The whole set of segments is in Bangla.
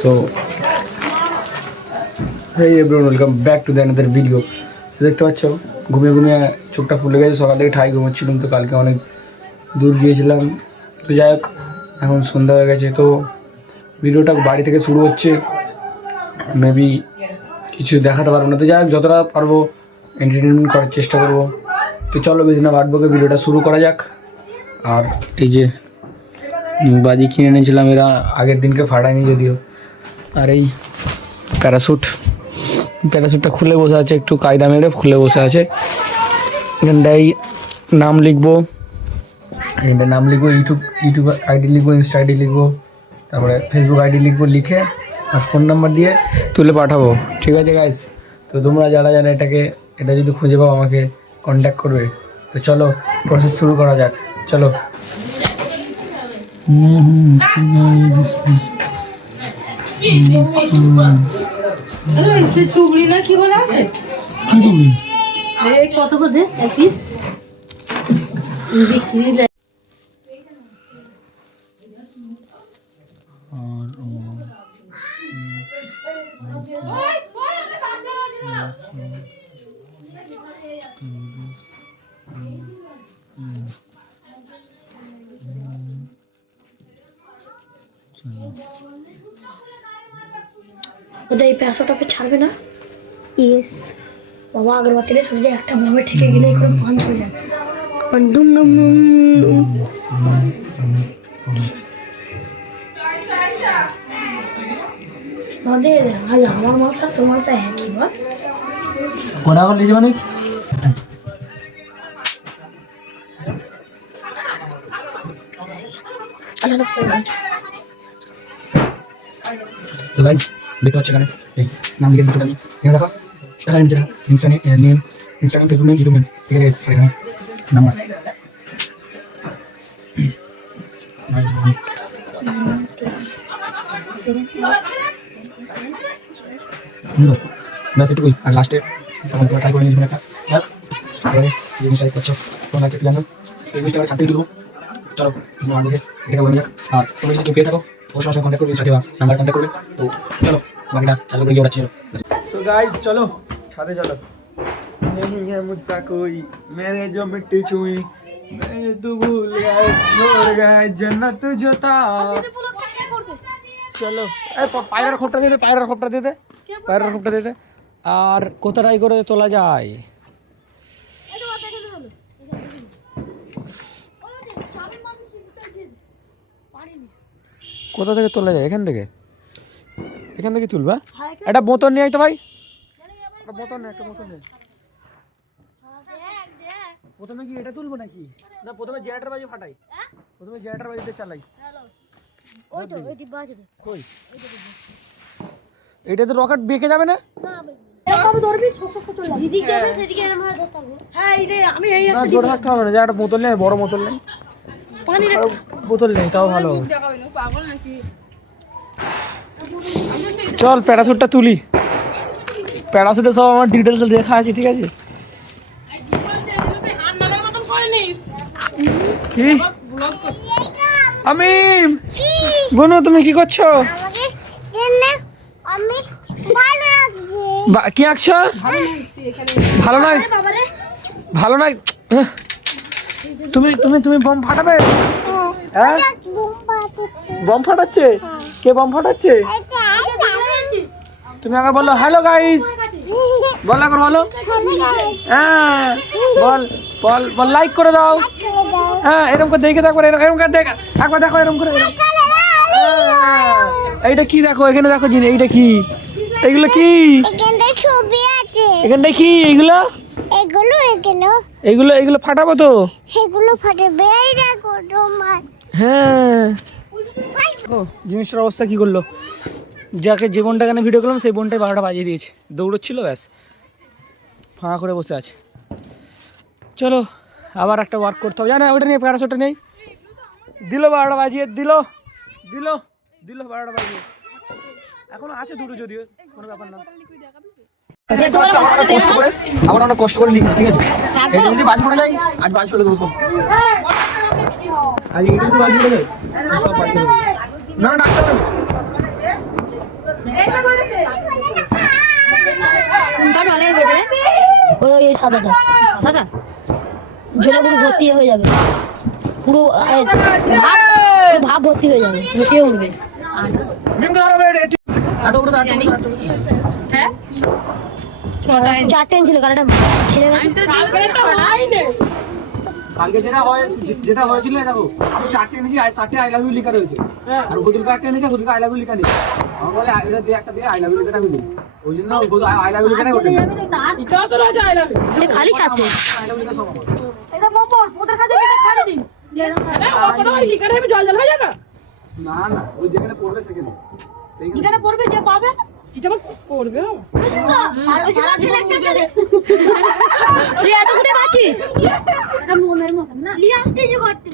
সো এই everyone welcome back to the another video দেখতে পাচ্ছ, ঘুমিয়ে ঘুমিয়ে চোখটা ফুলে গেছে, সকাল থেকে ঠাই ঘুমোচ্ছিলাম তো কালকে অনেক দূর গিয়েছিলাম। তো যাই হোক, এখন সন্ধ্যা হয়ে গেছে, তো ভিডিওটা বাড়ি থেকে শুরু হচ্ছে। মেবি কিছু দেখাতে পারব না। তো যাই হোক, যতটা পারব এন্টারটেনমেন্ট করার চেষ্টা করব। তো চলো বেশি না বাটবকে ভিডিওটা শুরু করা যাক। আর এই যে বাজি কিনে এনেছিলাম, এরা আগের দিনকে ফাটায়নি যদিও। আর এই প্যারাশুট প্যারাশুটটা খুলে বসে আছে একটু কায়দা মেরে খুলে বসে আছে এখানটায় নাম লিখব এখানটায় নাম লিখব ইউটিউব ইউটিউব আইডি লিখব ইনস্টা আইডি লিখব তারপরে ফেসবুক আইডি লিখব লিখে আর ফোন নাম্বার দিয়ে তুলে পাঠাবো ঠিক আছে গাইস তো তোমরা যারা যারা এটাকে এটা যদি খুঁজে পাও আমাকে কন্ট্যাক্ট করবে তো চলো প্রসেস শুরু করা যাক চলো ওই সে তুবড়ি না কি বলে আছে? এই কত করে এক পিস বিক্রি লে- ওদের এই প্যাঁচোটাকে ছাড়বে না? ইয়েস বাবা আগরবাতিরে সূর্যে একটা বোমে ঠেকে গেলে করে পাঞ্চ হয়ে যাবে। ডুম ডুম ডুম আমাদের আজ আমার মাথা তোমার চা একই বল। কোনা করে লিখে মানে তো গাইস দেখতে পাচ্ছ এখানে? নাম লিখে দিতে পারি এখানে দেখো দেখা নিচে Insta name Instagram Facebook name YouTube name ঠিক আছে, এখানে নাম্বার ব্যাস এটুকুই। আর লাস্টে তখন তোমরা ট্রাই করে নিয়ে একটা। এবারে জিনিসটা করছ তোমার লাগছে জানো? এই জিনিসটা ছাড়তেই তুলবো চলো আমার এটাকে বলে যাক। আর তুমি যদি কেউ পেয়ে থাকো ওর সঙ্গে কন্ট্যাক্ট করবে সাথে নাম্বার কন্ট্যাক্ট করবে। তো, চলো। বাকিটা চালু করে গিয়ে ওরা ছিল সো গাইস চলো ছাদে চলো नहीं है मुझसा कोई मेरे जो मिट्टी छुई मैं तो भूल गया छोड़ गया जन्नत जो था চলো এই পা- পায়রার খোপটা দিয়ে দে পায়রার খোপটা দিয়ে দে পায়রার খোপটা দিয়ে দে আর কোথায় করে তোলা যায় কোথা থেকে তোলা যায় এখান থেকে এখান থেকে তুলবা? একটা বোতল নিয়ে তো ভাই। একটা বোতল নে একটা বোতল নে। প্রথমে কি এটা তুলবো নাকি? না প্রথমে জেনারেটর বাজি ফাটাই। প্রথমে জেনারেটর বাজিতে চালাই। ওই তো ওই ডিব্বা আছে কই? এটা তো রকেট বেঁকে যাবে না? হ্যাঁ বোতল নেই বড় বোতল নেই বোতল নেই তাও ভালো। হবে। চল প্যারাসুটটা তুলি। প্যারাসুটে সব আমার ডিটেলস লেখা আছে ঠিক আছে? কি? আমি বনু, তুমি কি করছ? কি আঁকছো? ভালো নয়? ভালো নয়? তুমি তুমি তুমি বম ফাটাবে? হ্যাঁ? বম ফাটাচ্ছে। কে বম ফাটাচ্ছে? তুমি আগে বলো হ্যালো গাইস বল একবার বলো। হ্যাঁ বল বল বল লাইক করে দাও। হ্যাঁ এরকম করে দেখে দেখো এরকম করে দেখ একবার দেখো এরকম করে। হ্যাঁ, এইটা কি দেখো? এখানে দেখো জিনিস এইটা কি? এইগুলো কি? এখানে ছবি আছে। এখানটায় কি? এইগুলো এগুলো এগুলো। এইগুলো এইগুলো ফাটাবো তো? এগুলো ফাটাবে। এই দেখো তোমার হ্যাঁ। দেখো জিনিসটার অবস্থা কি করল? যাকে যে বোনটা এখানে ভিডিও করলাম সেই বোনটাই বারোটা বাজিয়ে দিয়েছে। দৌড়চ্ছিল ব্যাস। ফাঁকা করে বসে আছে। চলো আবার একটা ওয়ার্ক করতে হবে। জানা ওটা নিয়ে প্যারাশোটা নেই। দিল বারোটা বাজিয়ে দিল। দিল দিল বারোটা বাজিয়ে। এখনও আছে দুটো যদিও কোনো ব্যাপার না। অনেক কষ্ট করে আমরা অনেক কষ্ট করে লিখি ঠিক আছে? যদি বাজ পড়ে যায় আজ বাজ ফেলে দেবো সব। আজ এটা যদি বাজ পড়ে যায় সব বাজ না ডাক্তার কোনটা জলের ভেতরে ওই ওই সাদাটা। সাদা জলে পুরো ভর্তি হয়ে যাবে। পুরো ভাব ভাব ভর্তি হয়ে যাবে। ফুটিয়ে উঠবে। চারটে ছিল কারণটা ছিঁড়ে গেছে কালকে যেটা হয় যেটা হয়েছিল দেখো আমি চারটে এনেছি চারটে আই লাভ ইউ লেখা রয়েছে। আর বদুল একটা এনেছে বদুলকে আই লাভ ইউ লেখা নেই আমার বলে এটা দিয়ে একটা দিয়ে আই লাভ ইউ লেখাটা আমি দিই ওই জন্য আই লাভ ইউ লেখাটাই ওঠে সে খালি ছাড়ছে। আই লাভ ইউ লেখা সব আমার। না না ওই যেখানে পড়বে সেখানে। সেইখানে। পড়বে যে পাবে। তুই এত কোথায় পাচ্ছিস এটা মোমের লিয়ে আসতে যে করতে?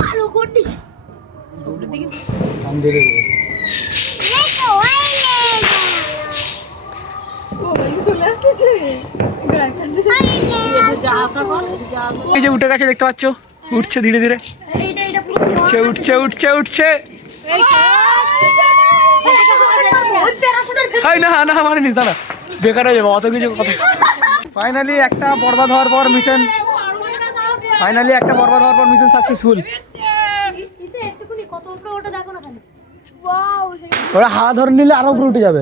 কালো করতিস আমি দেখে দেবো এই যে উঠে গেছে দেখতে পাচ্ছ? উঠছে ধীরে ধীরে। উঠছে উঠছে উঠছে উঠছে। না না নিস দাঁড়া। বেকার হয়ে যাবে অত কিছু কথা। ফাইনালি একটা বরবাদ হওয়ার পর মিশন ফাইনালি একটা বরবাদ হওয়ার পর মিশন সাকসেসফুল ওরা হাত ধরে নিলে আরও উপরে উঠে যাবে।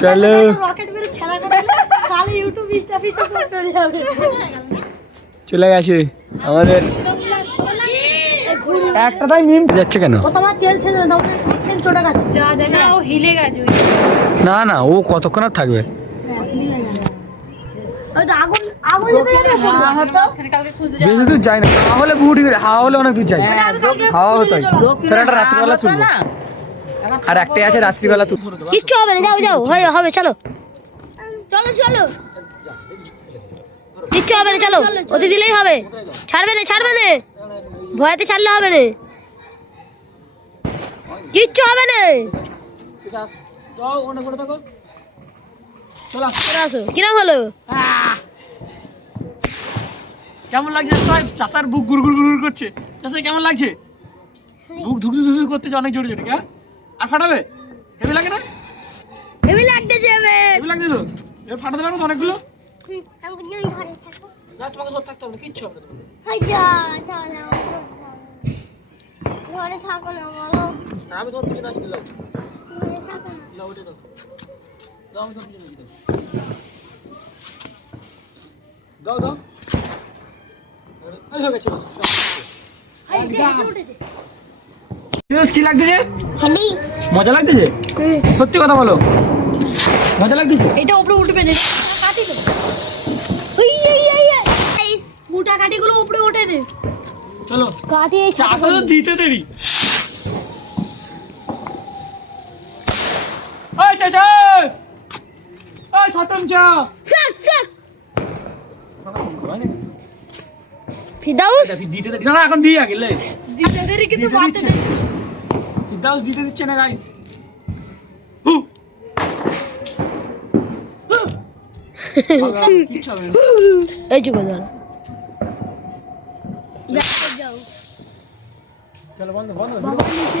চলো। চলে গেছে। আমাদের একটা মিম যাচ্ছে কেন? ও তোমার তেল গেছে। যা জানে ও হিলে গেছে না না ও কতক্ষণ আর থাকবে? বেশি দূর যায় না। হলে অনেক দূর যায় হাওয়া হতো একটা রাত্রিবেলা তুলবো। আর একটাই আছে রাত্রিবেলা তুলবো। কিচ্ছু হবে না যাও যাও হবে হবে চলো। চলো চলো। কিচ্ছু হবে না চলো। ওতে দিলেই হবে। ছাড়বে না ছাড়বে না। ভয়েতে ছাড়লে হবে না কিচ্ছু হবে না চলে। আসো। কিরম হলো? কেমন লাগছে সাহেব? চাষার বুক গুড় গুড় গুড় করছে। চাষা কেমন লাগছে? বুক ধুক ধুক ধুক করতেছে অনেক জোরে জোরে হ্যাঁ? আর ফাটাবে? হেভি লাগে না? হেভি লাগতে যাবে। হেভি লাগছে তো? এবার ফাটাতে পারব তো অনেকগুলো? না তোমাকে ধর থাকতে হবে না, কিচ্ছু হবে না ঘরে থাকো না বলো। আমি তোমার পিছনে আসছি লাও। লাও ওটা দাও। দাও আমি তোমার পিছনে আছি, দাও। দাও দাও। গেছে কি লাগতেছে? মজা লাগতেছে? সত্যি কথা বলো। মজা লাগতেছে? এটা উপরে উঠবে না কাটি তো ওই এই এই এই মোটা কাঠিগুলো উপরে ওঠে রে চলো। কাঠি এই চাষা তো দিতে দেরি। ওই চাচা ওই সতম চা। স্যার স্যার ফিদাউস? দিতে দেরি। না না, এখন দিই আগে লে। দিতে দেরি কিন্তু দিতে দিচ্ছে। ফিরদাউস দিতে দিচ্ছে না গাইস এই চুকে ধর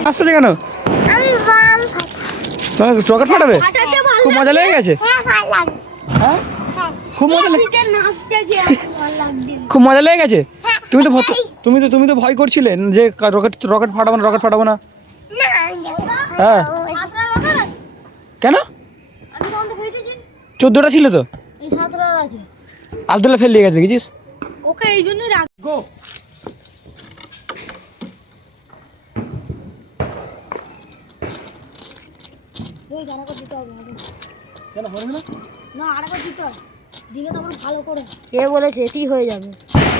আসছে কেন? তোমার চকাট ফাটাবে। খুব মজা লেগে গেছে। হ্যাঁ? ভালো লাগে হ্যাঁ খুব মজা খুব মজা লেগে গেছে? তুমি তো ভত- তুমি তো তুমি তো ভয় করছিলে যে রকেট রকেট ফাটাবো না রকেট ফাটাবো না। হ্যাঁ। কেন? চোদ্দোটা ছিল তো। আবদুল্লাহ ফেল দিয়ে গেছে দেখেছিস ওকে এই জন্যই রাখ ওই দিতে হবে। কেন হবে না? না আরেকবার দিতে হবে। দিলে তো আমার ভালো করে কে বলেছে? এটি হয়ে যাবে।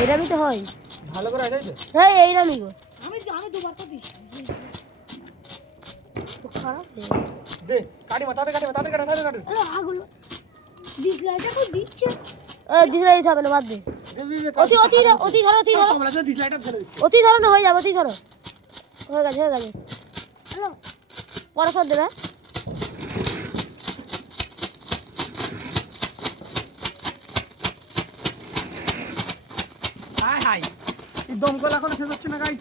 এরমই তো হয়। ভালো করে তো হ্যাঁ এইরমই গো আমি আমি দুবার তো দিচ্ছি খারাপ দে কাটি মা তাতে কাটি মা তাতে কাটি তাতে কাটি আরে আগুলো ডিসলাইটটা কই দিচ্ছে। এ ডিসলাইট দিতে হবে না বাদ দে। অতি অতি অতি ধরো অতি ধরো। ধরো না হয়ে যাবে অতি ধরো। হয়ে গেছে হয়ে গেছে। পরে সর দেবে ভাই এই দমকল এখনও শেষ হচ্ছে না গাইস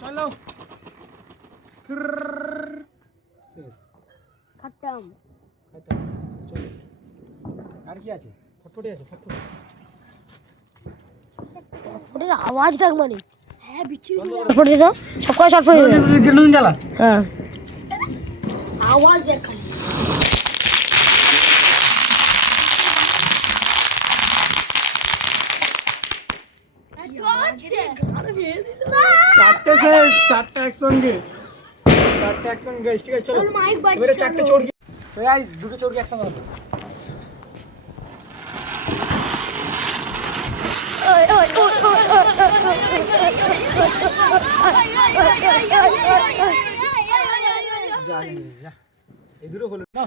চলো। শেষ। আর কি আছে? ফটফটি আছে ফটফটি। আওয়াজ দেখ মানে। হ্যাঁ বিচ্ছিরি ছটফটে তো সব জ্বালা। হ্যাঁ। আওয়াজ দেখ খালি। চারটে শেষ চারটে একসঙ্গে চারটে একসঙ্গে গাইস ঠিক আছে চলো মাইক এবারে চারটে চড়কি গাইস দুটো চড়কি একসঙ্গে হবে जा जा इधर खोलो ना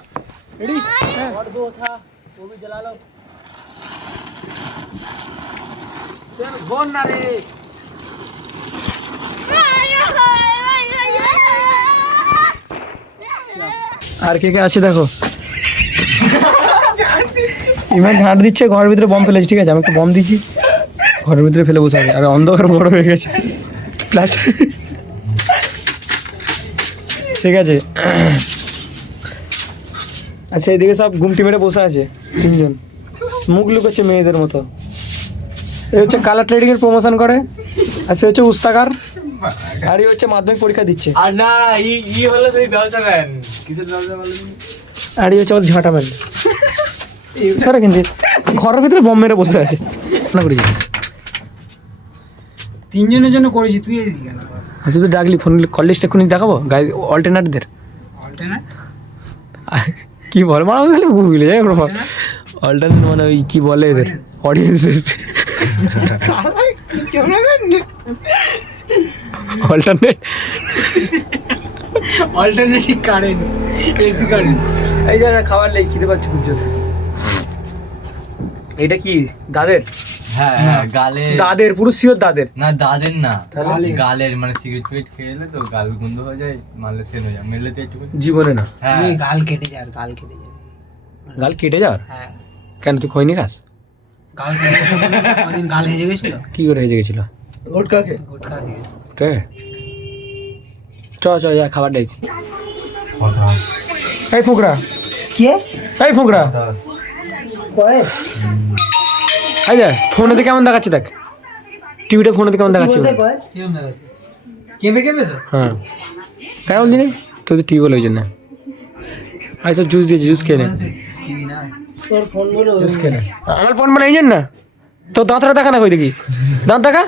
रेडी और दो था वो भी जला लो चल बोल ना रे আর কে কে আছে দেখো? ইমান ঝাঁট দিচ্ছে, ঘরের ভিতরে বম ফেলেছে, ঠিক আছে? আমি একটু বম দিচ্ছি। ঘরের ভিতরে ফেলে বসে আছে, আর অন্ধকার বড় হয়ে গেছে। ঠিক আছে। আচ্ছা এদিকে সব গুমটি মেরে বসে আছে, তিনজন। মুখ লুকোচ্ছে মেয়েদের মতো। এই হচ্ছে কালার ট্রেডিং এর প্রমোশন করে। আর সে হচ্ছে উস্তাকার। আর এই হচ্ছে মাধ্যমিক পরীক্ষা দিচ্ছে। আর না ই ই হলো তুই ব্যবসা ম্যান কিসের ব্যবসা তুমি? আর এই হচ্ছে ওর ঝাঁটা ম্যান সারা কিন্তু ঘরের ভিতরে বম মেরে বসে আছে। না করেছিস? তিনজনের জন্য করেছি তুই এদিকে কেন আর তুই তো ডাকলি ফোন কল লিস্ট এক্ষুনি দেখাবো? গাই অল্টারনেটদের অল্টারনেট কি বলে মানে আমি খালি ভুলে যাই প্রভাব অল্টারনেট মানে ওই কি বলে এদের? অডিয়েন্সের alternate alternative current AC current এই যা খাবার লেগে খিদে পাচ্ছি এটা কি দাদের হ্যাঁ হ্যাঁ গালে দাদের পুরো শিওর দাদের। না দাদের না। গালের। মানে সিগারেট ফিগারেট খেয়ে এলে তো গাল গন্ধ হয়ে যায় মারলে সেন হয়ে যায়। মেরলে তো একটু জীবনে না। হ্যাঁ। গাল কেটে যায় গাল কেটে যায়। গাল কেটে যাওয়ার হ্যাঁ। কেন তুই খৈনি খাস? গাল হেজে গেছিল? কি করে হেজে গেছিল? খেয়ে। ঠিক আছে চ চ যা খাবার দেখছি এই ফুকরা। কে? এই ফুকরা। এই দেখ ফোনেতে কেমন দেখাচ্ছে দেখ। টিভিটা ফোনেতে কেমন দেখাচ্ছে কেঁপে কেঁপে হ্যাঁ কেমন দিনে তোর তো? টিভি বলে ওই জন্য। আজ তো জুস দিয়েছি জুস খেয়ে নে। জুস খেয়ে নে। আমার ফোন মানে এই জন্য না। তোর দাঁতটা দেখা না কই দেখি? দাঁত দেখা?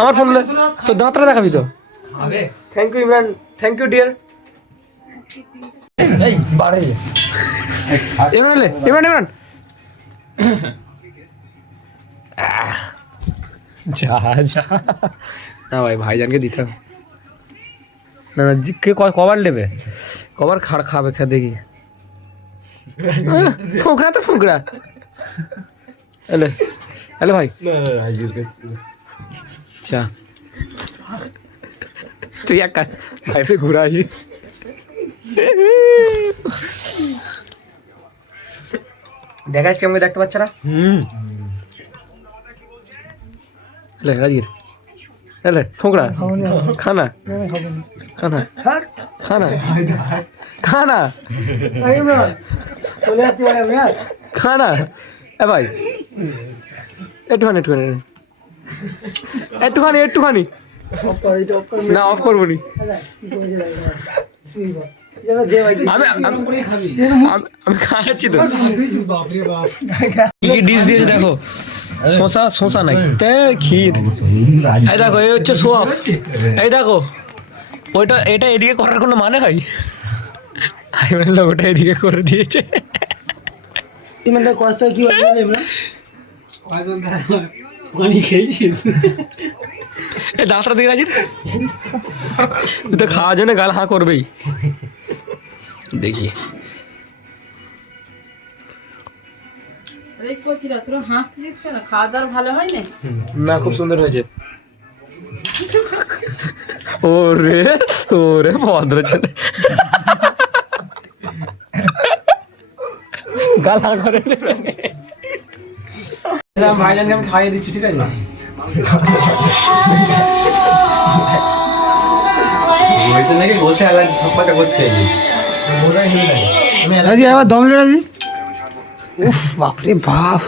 আমার ফোন তোর দাঁতটা দেখাবি তো। Thank you Imran thank you dear এই বাড়ে ইমরান লে ইমরান ইমরান যা যা। না ভাই ভাইজানকে দিতে হবে। না না কে কবার নেবে? কবার খার খাবে খা দেখি। ফোকরা তো ফোকরা এলে এলে ভাই। চা তুই এক কাজ ভাইপে ঘুরাই দেখা যাচ্ছে আমাকে দেখতে পাচ্ছ না হুম এলে রাজগীর এলে ফোকরা খানা খানা খানা খানা আমি খানা এ ভাই একটুখানি একটুখানি একটুখানি একটুখানি। না অফ করব নি ডিশ দেখো? শশা নাই। তে, ক্ষীর। এই দেখো হচ্ছে এই দেখো এটা এদিকে করার কোনো মানে হয়? ওটা এদিকে করে দিয়েছে। কষ্ট কি পানি খেয়েছিস? দাঁতটা দিয়ে রাজি তো খাওয়ার জন্য গাল হাঁ করবেই। দেখি। না না খুব সুন্দর হয়েছে। ওরে ওরে ভদ্র ছেলে। গালা করে নেবে ভাইজানকে আমি খাইয়ে দিচ্ছি ঠিক আছে? নাকি বসে অ্যালার্জি সব কটা বসে খেয়েছি আবার দম লে রাজি উফ বাপরে বাপ।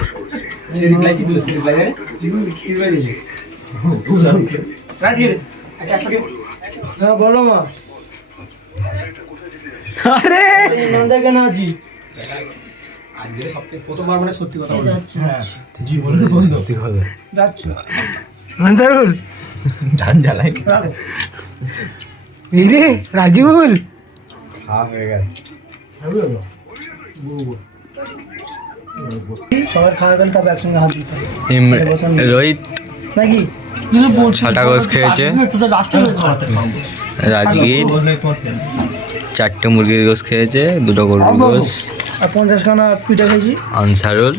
হ্যাঁ বলো মা। আরে! নন্দা কেন আছি? আজকে সবথেকে প্রথমবার মানে সত্যি কথা বলছি যাচ্ছ আনসারুল ধান জ্বালাই এই রে রাজিবুল খাওয়া হয়ে গেছে সবার খাওয়া গেলে তারপর একসঙ্গে হাত দিতে রোহিত নাকি ছটা গোস খেয়েছে রাজগীর চারটে মুরগির গোস খেয়েছে দুটো গরুর গোস আর পঞ্চাশ খানা পিঠা খেয়েছি। আনসারুল।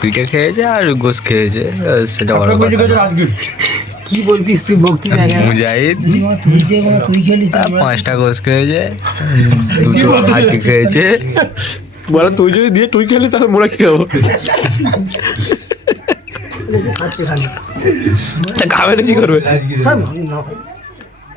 পিঠা খেয়েছি। আর গোস খেয়েছে সেটা বড় কথা কি বলতিস তুই ভক্তি দেখা মুজাহিদ। পাঁচটা গোস খেয়েছে দুটো হাতি খেয়েছে। বলে তুই যদি দিয়ে তুই খেলি তাহলে মোরা কি খাব? খাচ্ছে খাবে না কি করবে?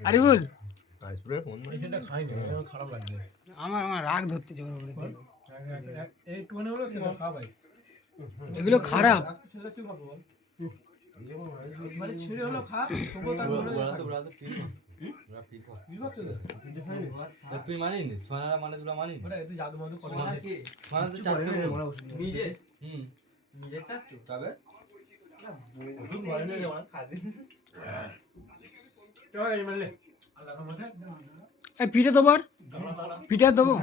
আরিবুল আমার আমার রাগ ধরতে জোর করে এগুলো খারাপ। তুই মানিনি সোনারা মানে তোরা মানিনি সোনা তো চাষ নিজে? হুম। নিজে চাষ তো তবে? এই পিঠে দেবো আর? পিঠে দেবো?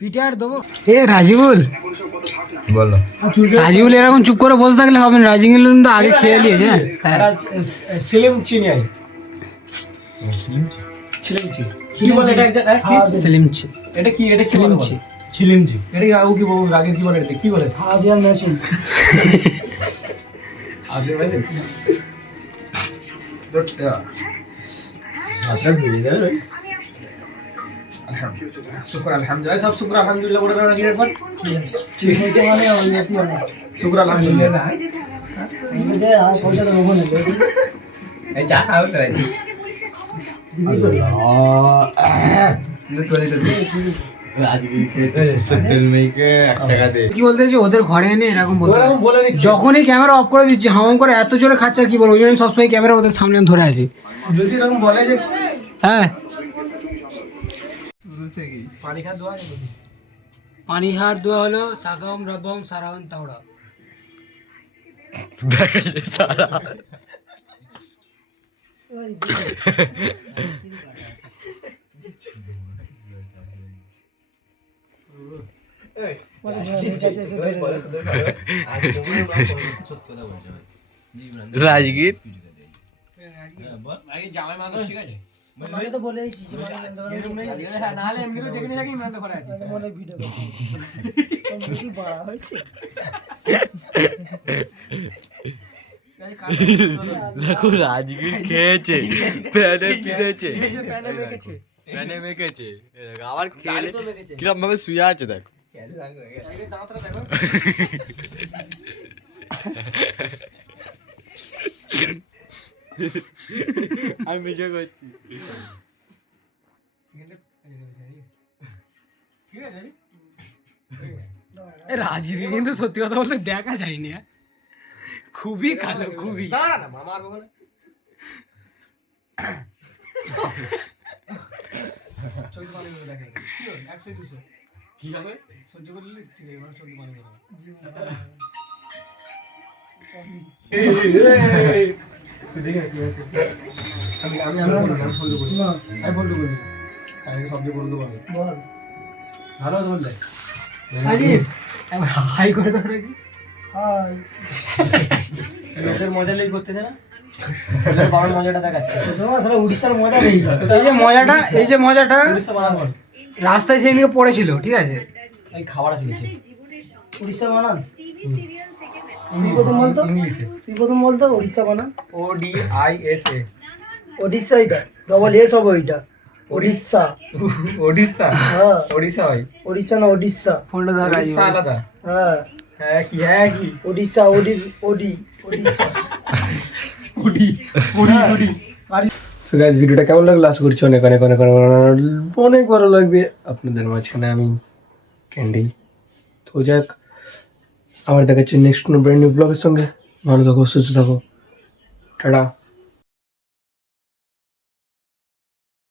পিঠে আর দেবো? এ রাজিবুল। বলো। রাজিবুল এরকম চুপ করে বসে থাকলে হবে না। রাজিবুল তো আগে খেয়ে নিয়েছে। হ্যাঁ। সিলিম চিনি আই সিলিম কি বলে এটা? হ্যাঁ, কি? সেলিম ছি- এটা কি? এটা কি। এটা কি কি কি বলে এটা কি বলে? মেশিন। মেশিন শুক্র আলহামদুলিল্লাহ সব শুক্র আলহামদুলিল্লাহ বলে রাগি একবার শুক্র আলহামদুলিল্লাহ তেল মেয়েকে এক টাকা দে কি বলতে চাইছি? ওদের ঘরে এনে এরকম বলে যখনই ক্যামেরা অফ করে দিচ্ছি হাম করে এত জোরে খাচ্ছে আর কি বলব? ওই জন্য সবসময় ক্যামেরা ওদের সামনে ধরে আছি। যদি এরকম বলে যে হ্যাঁ। পানি খা দোয়া হলো সাগম রবম সারাবন তাওড়া। সারা রাজগীর? নাহলে এমনি তো যেখানে থাকি আমি তো ঘরে আছি। দেখো রাজগীর খেয়েছে প্যানে পিড়েছে প্যানে মেখেছে। এ দেখো, আবার খেয়ে কিরম ভাবে শুয়ে আছে দেখো আমি মিশে করছি রাজগিরি কিন্তু সত্যি কথা বলতে দেখা যায়নি হ্যাঁ। খুবই কালো খুবই দাঁড়া না মামা আর চোদ্দ পানি করে দেখে শিওর একশো দুশো। কি হবে? সহ্য করলে ঠিক আছে চোদ্দ পানি আমি আমি আমি করি আমি করি আমি আমি। ভালো আছে বললে? হাই করে দাও লোকের মজা লেগে করতেছে না? এই যে মজাটা এই যে মজাটা রাস্তায় সেই নিয়ে পড়েছিল ঠিক আছে? এই খাবার আছে উড়িষ্যা বানান। তুই প্রথম বলতো? তুই প্রথম বলতো? উড়িষ্যা বানান। O D I S A Odisha এটা ডবল এস হবে ওইটা। ওড়িশা ওডিশা হ্যাঁ। ওডিশা ভাই ওড়িশা না ওড়িশা ফোনটা ওডিশা আলাদা। হ্যাঁ। হ্যাঁ কি হ্যাঁ কি? ওড়িশা ওডি ওডি ওড়িশা উডি উডি উডি সো গাইজ ভিডিওটা কেমন লাগল? আশা করছি অনেক অনেক অনেক অনেক অনেক- অনেক ভালো লাগবে। আপনাদের মাঝখানে আমি ক্যান্ডি। তো যাক আবার দেখাচ্ছি নেক্সট কোনো ব্র্যান্ড নিউ ব্লগের সঙ্গে। ভালো থাকো সুস্থ থাকো। টাটা।